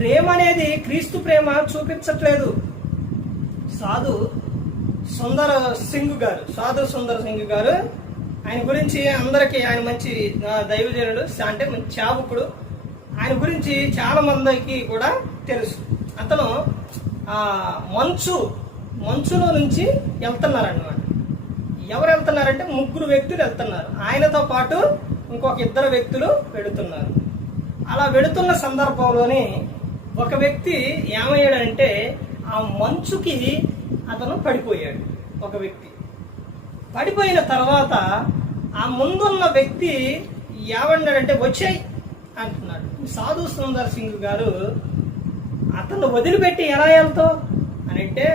ప్రేమ అనేది క్రీస్తు ప్రేమ చూపించట్లేదు. సాధు సుందర్ సింగ్ గారు ఆయన గురించి అందరికీ, ఆయన మంచి దైవజనుడు, అంటే మంచి సేవకుడు. ఆయన గురించి చాలా మందికి కూడా తెలుసు. అతను మంచులో నుంచి వెళ్తున్నారన్నమాట. ఎవరు వెళ్తున్నారంటే 3 వ్యక్తులు వెళ్తున్నారు. ఆయనతో పాటు ఇంకొక 2 వ్యక్తులు వెళుతున్నారు. అలా వెళుతున్న సందర్భంలోనే ఒక వ్యక్తి ఏమయ్యాడంటే ఆ మంచుకి అతను పడిపోయాడు. ఒక వ్యక్తి పడిపోయిన తర్వాత ఆ ముందున్న వ్యక్తి ఏమన్నాడంటే వచ్చాయి అంటున్నాడు. సాధు సుందర్ సింగ్ గారు అతను వదిలిపెట్టి ఎలా వెళ్తావు అని అంటే,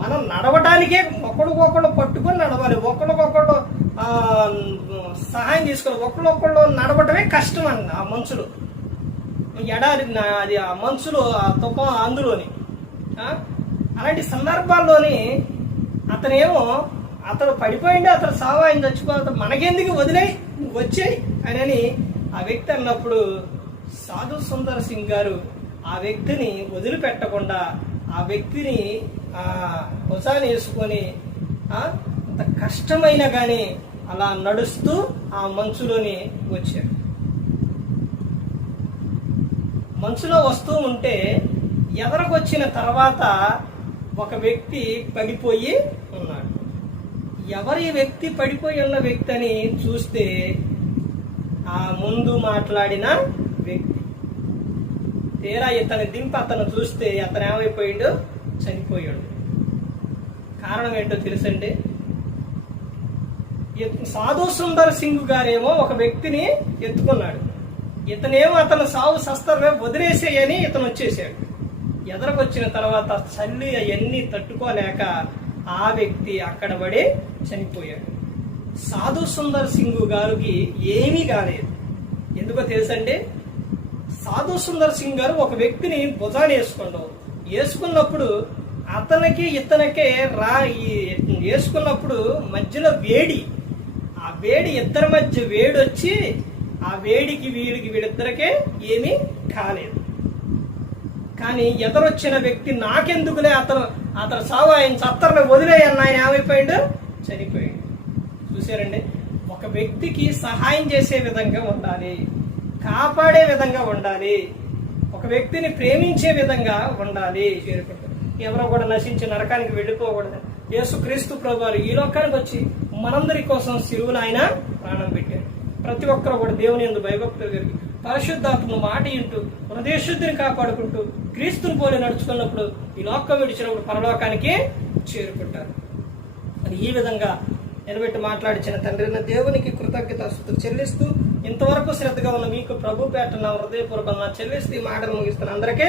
మనం నడవటానికే ఒకళ్ళకొకళ్ళు పట్టుకొని నడవాలి, ఒకళ్ళకొకళ్ళు సహాయం తీసుకోవాలి. ఒకళ్ళొకళ్ళు నడవటమే కష్టం అండి ఆ మంచులో, ఎడారి అది ఆ మంచులో ఆ తుఫాను అందులోని. అలాంటి సందర్భాల్లోని అతను పడిపోయింది, అతను సావాయిని చచ్చిపోతా, మనకెందుకు వదిలేయి వచ్చాయి అని ఆ వ్యక్తి అన్నప్పుడు సాధు సుందర్ సింగ్ గారు ఆ వ్యక్తిని వదిలిపెట్టకుండా ఆ వ్యక్తిని భుజాన్ని వేసుకొని అంత కష్టమైనా కానీ అలా నడుస్తూ ఆ మంచులోని వచ్చాడు. మంచులో వస్తూ ఉంటే ఎదరకొచ్చిన తర్వాత ఒక వ్యక్తి పడిపోయి ఉన్నాడు. ఎవరి వ్యక్తి పడిపోయి ఉన్న వ్యక్తి అని చూస్తే ఆ ముందు మాట్లాడిన వ్యక్తి. తీరా ఇతని దింపి అతను చూస్తే అతను ఏమైపోయాడు, చనిపోయాడు. కారణం ఏంటో తెలుసండి. సాధు సుందర్ సింగ్ గారేమో ఒక వ్యక్తిని ఎత్తుకున్నాడు. ఇతనేమో అతను సావు శస్త్రమే వదిలేసేయని ఇతను వచ్చేసాడు. ఎదరకొచ్చిన తర్వాత చల్లి అవన్నీ తట్టుకోలేక ఆ వ్యక్తి అక్కడ పడి చనిపోయాడు. సాధు సుందర్ సింగ్ గారికి ఏమీ కాలేదు. ఎందుకో తెలుసండి, సాధు సుందర్ సింగ్ గారు ఒక వ్యక్తిని భుజాన్ని వేసుకున్నప్పుడు అతనికి ఇతనికే వేసుకున్నప్పుడు మధ్యలో వేడి, ఆ వేడి ఇద్దరి మధ్య వేడి వచ్చి ఆ వేడికి వీడిద్దరికే ఏమీ కాలేదు. కానీ ఎదరొచ్చిన వ్యక్తి నాకెందుకులే, అతను సావు, ఆయన సత్తర్ని వదిలేయన్న ఆయన ఏమైపోయాడు, చనిపోయాడు. చూసారండి, ఒక వ్యక్తికి సహాయం చేసే విధంగా ఉండాలి, కాపాడే విధంగా ఉండాలి, ఒక వ్యక్తిని ప్రేమించే విధంగా ఉండాలి. ఎవరో కూడా నశించి నరకానికి వెళ్ళిపోకూడదు. యేసుక్రీస్తు ప్రభువారు ఈ లోకానికి వచ్చి మనందరి కోసం సిలువను ఆయన ప్రాణం పెట్టారు. ప్రతి ఒక్కరు కూడా దేవుని యందు భయభక్తులు కలిగి పరిశుద్ధాత్మ మాట ఇంటూ హృదయశుద్ధిని కాపాడుకుంటూ క్రీస్తుని పోలి నడుచుకున్నప్పుడు ఈ లోకం విడిచినప్పుడు పరలోకానికి చేరుకుంటారు. మరి ఈ విధంగా నిలబెట్టి మాట్లాడించిన తండ్రి దేవునికి కృతజ్ఞతాస్తుతులు చెల్లిస్తూ ఇంతవరకు శ్రద్ధగా ఉన్న మీకు ప్రభు పేట నా హృదయపూర్వకంగా చెల్లిస్తూ ఈ మాటలు ముగిస్తున్న అందరికీ